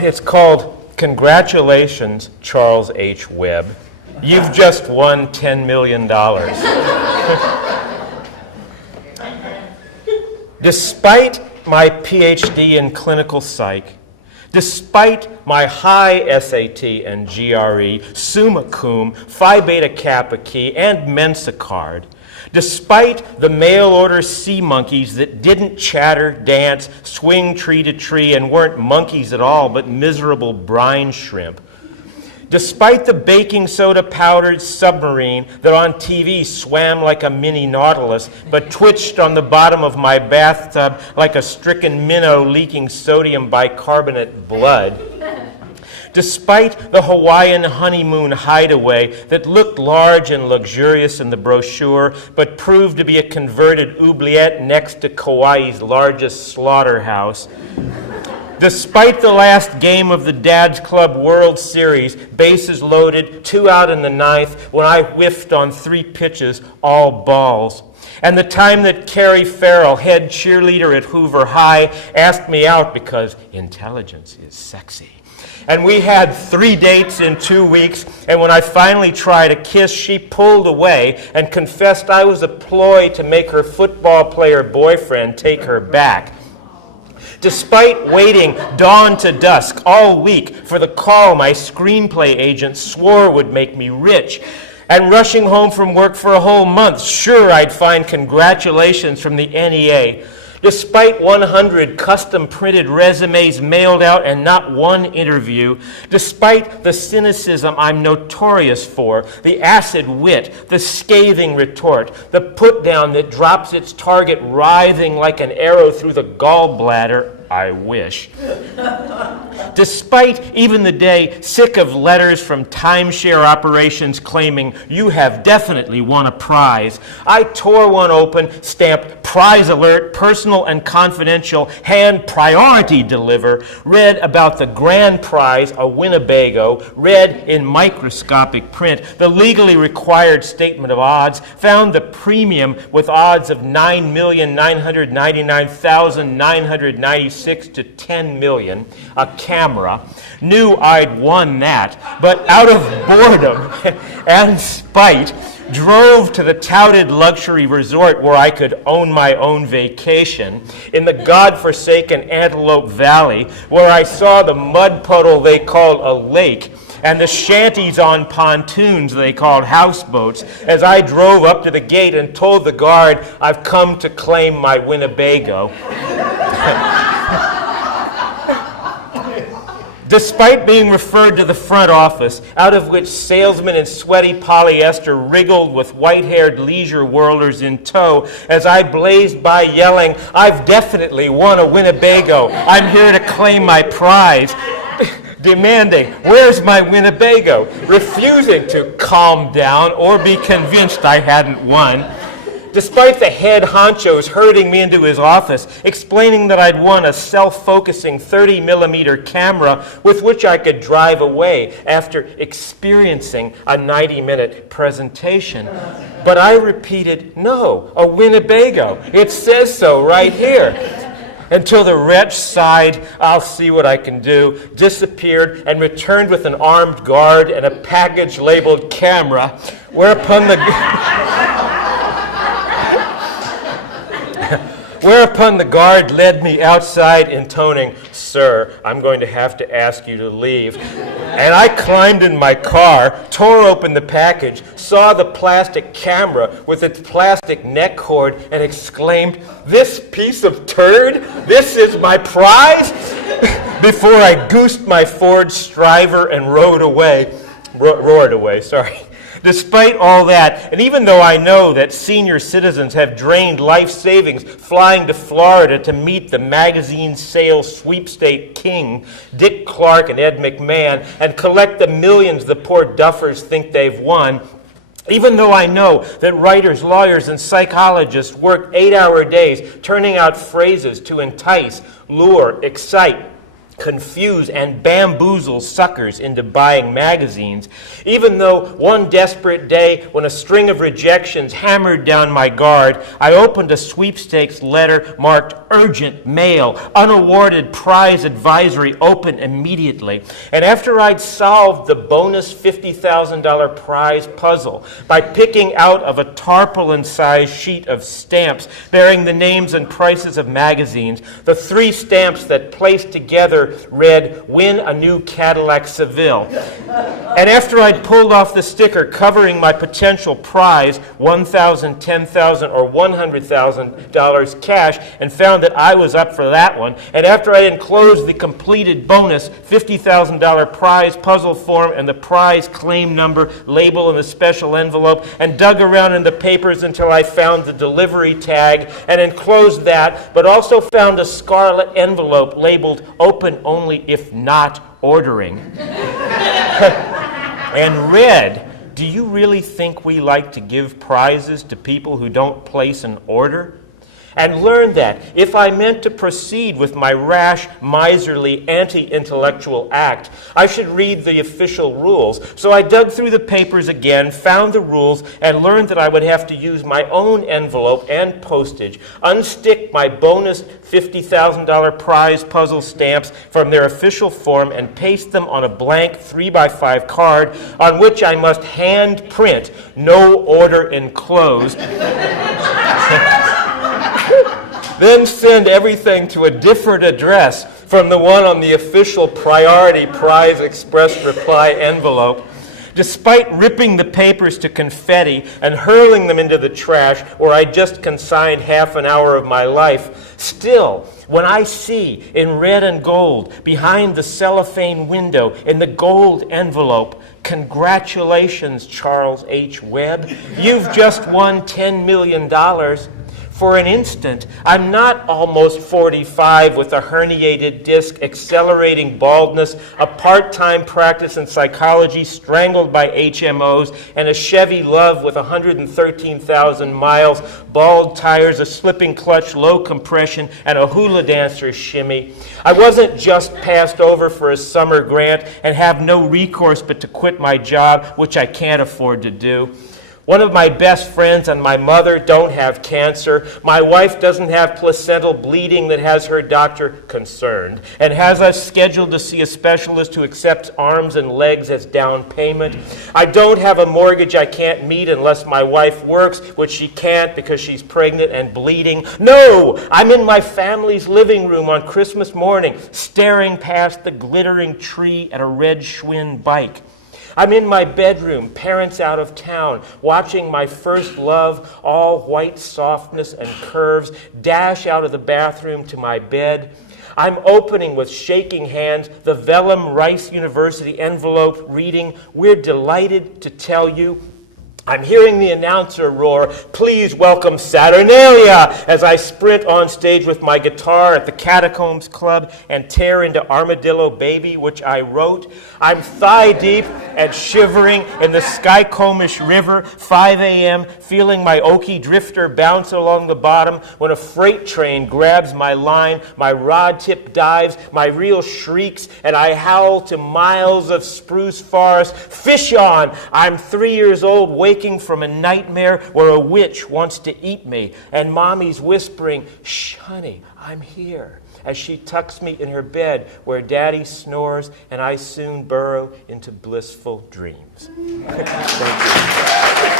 It's called Congratulations, Charles H. Webb. You've just won $10 million. Despite my PhD in clinical psych, despite my high SAT and GRE, summa cum, Phi Beta Kappa key, and Mensa card, despite the mail-order sea monkeys that didn't chatter, dance, swing tree to tree, and weren't monkeys at all, but miserable brine shrimp, despite the baking soda powdered submarine that on TV swam like a mini Nautilus, but twitched on the bottom of my bathtub like a stricken minnow leaking sodium bicarbonate blood, despite the Hawaiian honeymoon hideaway that looked large and luxurious in the brochure, but proved to be a converted oubliette next to Kauai's largest slaughterhouse, despite the last game of the Dad's Club World Series, bases loaded, 2 out in the 9th, when I whiffed on 3 pitches, all balls. And the time that Carrie Farrell, head cheerleader at Hoover High, asked me out because intelligence is sexy. And we had 3 dates in 2 weeks, and when I finally tried a kiss, she pulled away and confessed I was a ploy to make her football player boyfriend take her back. Despite waiting dawn to dusk all week for the call my screenplay agent swore would make me rich, and rushing home from work for a whole month, sure I'd find congratulations from the NEA. Despite 100 custom-printed resumes mailed out and not one interview, despite the cynicism I'm notorious for, the acid wit, the scathing retort, the put-down that drops its target writhing like an arrow through the gallbladder, I wish. Despite even the day sick of letters from timeshare operations claiming you have definitely won a prize, I tore one open, stamped prize alert, personal and confidential, hand priority deliver, read about the grand prize, a Winnebago, read in microscopic print the legally required statement of odds, found the premium with odds of 9,999,996 to 10 million, a camera, knew I'd won that, but out of boredom and spite, drove to the touted luxury resort where I could own my own vacation in the godforsaken Antelope Valley, where I saw the mud puddle they called a lake and the shanties on pontoons they called houseboats, as I drove up to the gate and told the guard I've come to claim my Winnebago. Despite being referred to the front office, out of which salesmen in sweaty polyester wriggled with white-haired leisure whirlers in tow, as I blazed by yelling, I've definitely won a Winnebago. I'm here to claim my prize. Demanding, where's my Winnebago? Refusing to calm down or be convinced I hadn't won. Despite the head honchos herding me into his office, explaining that I'd won a self-focusing 30-millimeter camera with which I could drive away after experiencing a 90-minute presentation. But I repeated, no, a Winnebago. It says so right here. Until the wretch sighed, I'll see what I can do, disappeared, and returned with an armed guard and a package labeled camera, whereupon the guard led me outside intoning, Sir, I'm going to have to ask you to leave. And I climbed in my car, tore open the package, saw the plastic camera with its plastic neck cord, and exclaimed, this piece of turd? This is my prize? Before I goosed my Ford Striver and roared away. Despite all that, and even though I know that senior citizens have drained life savings flying to Florida to meet the magazine sales sweepstake king, Dick Clark and Ed McMahon, and collect the millions the poor duffers think they've won, even though I know that writers, lawyers, and psychologists work 8-hour days turning out phrases to entice, lure, excite, confuse and bamboozle suckers into buying magazines, even though one desperate day when a string of rejections hammered down my guard, I opened a sweepstakes letter marked urgent mail, unawarded prize advisory, open immediately. And after I'd solved the bonus $50,000 prize puzzle by picking out of a tarpaulin-sized sheet of stamps bearing the names and prices of magazines, the 3 stamps that placed together read, "Win a new Cadillac Seville." And after I'd pulled off the sticker covering my potential prize, $1,000, $10,000, or $100,000 cash, and found that I was up for that one, and after I enclosed the completed bonus $50,000 prize puzzle form and the prize claim number label in a special envelope, and dug around in the papers until I found the delivery tag and enclosed that, but also found a scarlet envelope labeled "Open only if not ordering." And read, "Do you really think we like to give prizes to people who don't place an order?" And learned that if I meant to proceed with my rash, miserly, anti-intellectual act, I should read the official rules. So I dug through the papers again, found the rules, and learned that I would have to use my own envelope and postage, unstick my bonus $50,000 prize puzzle stamps from their official form, and paste them on a blank 3x5 card on which I must hand print "No order enclosed." Then send everything to a different address from the one on the official Priority Prize Express reply envelope. Despite ripping the papers to confetti and hurling them into the trash where I just consigned half an hour of my life, still, when I see in red and gold behind the cellophane window in the gold envelope, "Congratulations, Charles H. Webb, you've just won $10 million. For an instant, I'm not almost 45 with a herniated disc, accelerating baldness, a part-time practice in psychology strangled by HMOs, and a Chevy Love with 113,000 miles, bald tires, a slipping clutch, low compression, and a hula dancer shimmy. I wasn't just passed over for a summer grant and have no recourse but to quit my job, which I can't afford to do. One of my best friends and my mother don't have cancer. My wife doesn't have placental bleeding that has her doctor concerned, and has us scheduled to see a specialist who accepts arms and legs as down payment. I don't have a mortgage I can't meet unless my wife works, which she can't because she's pregnant and bleeding. No, I'm in my family's living room on Christmas morning, staring past the glittering tree at a red Schwinn bike. I'm in my bedroom, parents out of town, watching my first love, all white softness and curves, dash out of the bathroom to my bed. I'm opening with shaking hands the vellum Rice University envelope, reading, "We're delighted to tell you." I'm hearing the announcer roar, "Please welcome Saturnalia," as I sprint on stage with my guitar at the Catacombs Club and tear into Armadillo Baby, which I wrote. I'm thigh deep and shivering in the Skycomish River, 5 a.m., feeling my Okie drifter bounce along the bottom when a freight train grabs my line, my rod tip dives, my reel shrieks, and I howl to miles of spruce forest. Fish on! I'm 3 years old, waking from a nightmare where a witch wants to eat me, and Mommy's whispering, "Shh, honey, I'm here," as she tucks me in her bed where Daddy snores, and I soon burrow into blissful dreams. Thank you.